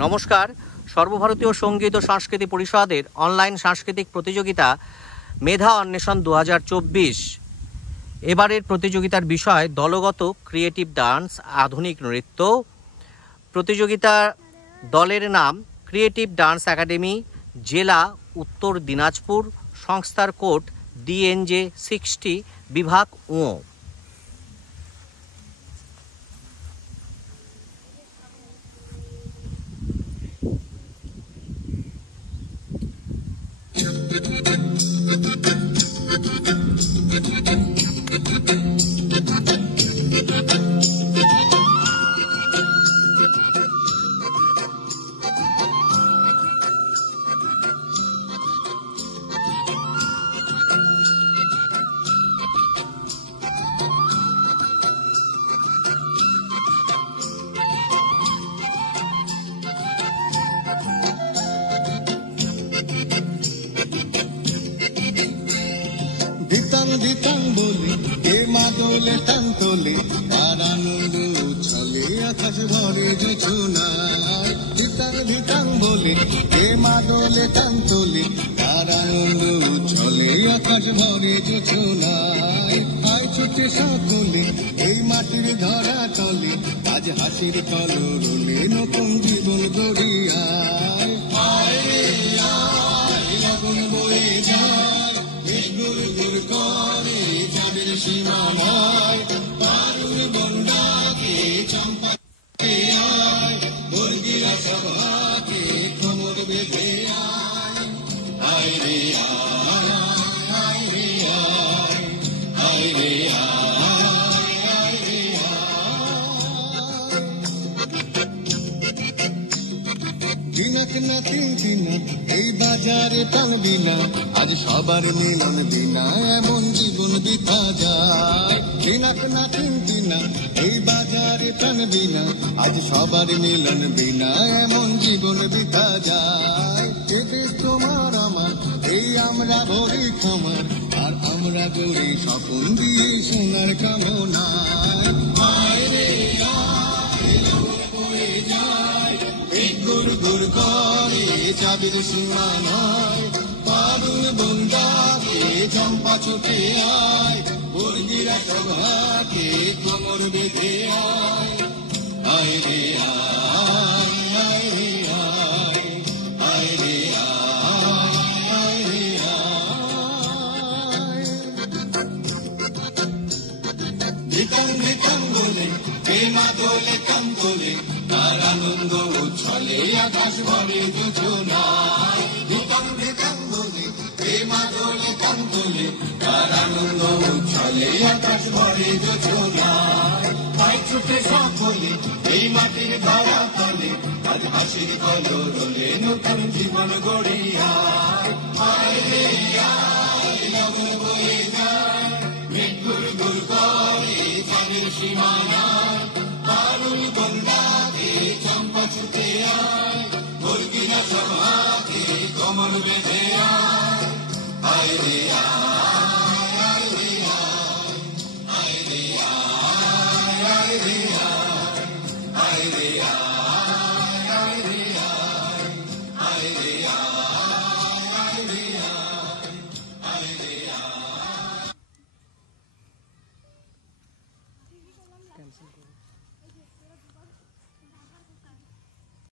নমস্কার। সর্বভারতীয় সঙ্গীত ও সংস্কৃতি পরিষদের অনলাইন সাংস্কৃতিক প্রতিযোগিতা মেধা অন্বেষণ 2024। এবারের প্রতিযোগিতার বিষয় দলগত ক্রিয়েটিভ ডান্স, আধুনিক নৃত্য। প্রতিযোগিতার দলের নাম ক্রিয়েটিভ ডান্স একাডেমি, জেলা উত্তর দিনাজপুর, সংস্থার কোড DNJ 60, বিভাগ ও। দিতাং বলি এ মাদলে তান্তলে আর আনন্দ উছলে আকাশ ভরে জোছনায়। দিতাং বলি এ মাদলে তান্তলে আর আনন্দ উছলে আকাশ ভরে জোছনায়। আয় ছুটে সকলে এই মাটির ধরা তলে, আজ হাসির কলরলে নতুন জীবন গড়িয়ায়। আয় রে আয়, লগন বয়ে যায়, গুর গুর করে চাঁদের সীমানায়, পারুর বন্ডাকে চম্পা আয়, বর্গিয়া সভাকে কোমর বেঁধে আয়। আয় রে আয়, আয় রে আয়, আয় রে আয়, আয় রে আয়। দিনাক না তিন দিনা এই বাজারে টানবি না, আজ সবার মিলন বিনা এমন জীবন বিতা যায়। দিনাক না তিন দিনা এই বাজারে টানবি না, আজ সবার মিলন বিনা এমন জীবন বিতা যায়। এ দেশ তোমার আমার, এই আমরা ভরি খামার, আর আমরা গড়ি স্বপন দিয়ে সোনার কামনায়। আয় রে আয়, লগন বয়ে যায়, গুর গুর করে চাঁদের সীমানায়, পারুল বন্দাকে চম্পা ছুটে আয়, বর্গিরা সভাকে কোমর বেঁধে আয়। আয় রে আয়, আয় রে আয়, আয় রে আয়, আয় রে আয়। দিতাং বলে হে মাদলে কান্তলে আর আনন্দ উচ্ছলে আকাশ ভরে জোছনায়। দিতাং বলে হে মাদলে কান্তলে আর আনন্দ উচ্ছলে আকাশ ভরে জোছনায়। আয় ছুটে সকলে এই মাটির ধরা তলে, আজ হাসির কলরলে নতুন জীবন গড়িয়ায়। আয় রে আয়, লগন বয়ে যায়, মেঘ গুর গুর করে চাঁদের সীমানায়, পারুল বন্দাকে চম্পা ছুটে আয়, বর্গিনা সভাকে কোমর বেঁধে আয়। আয় রে আয়।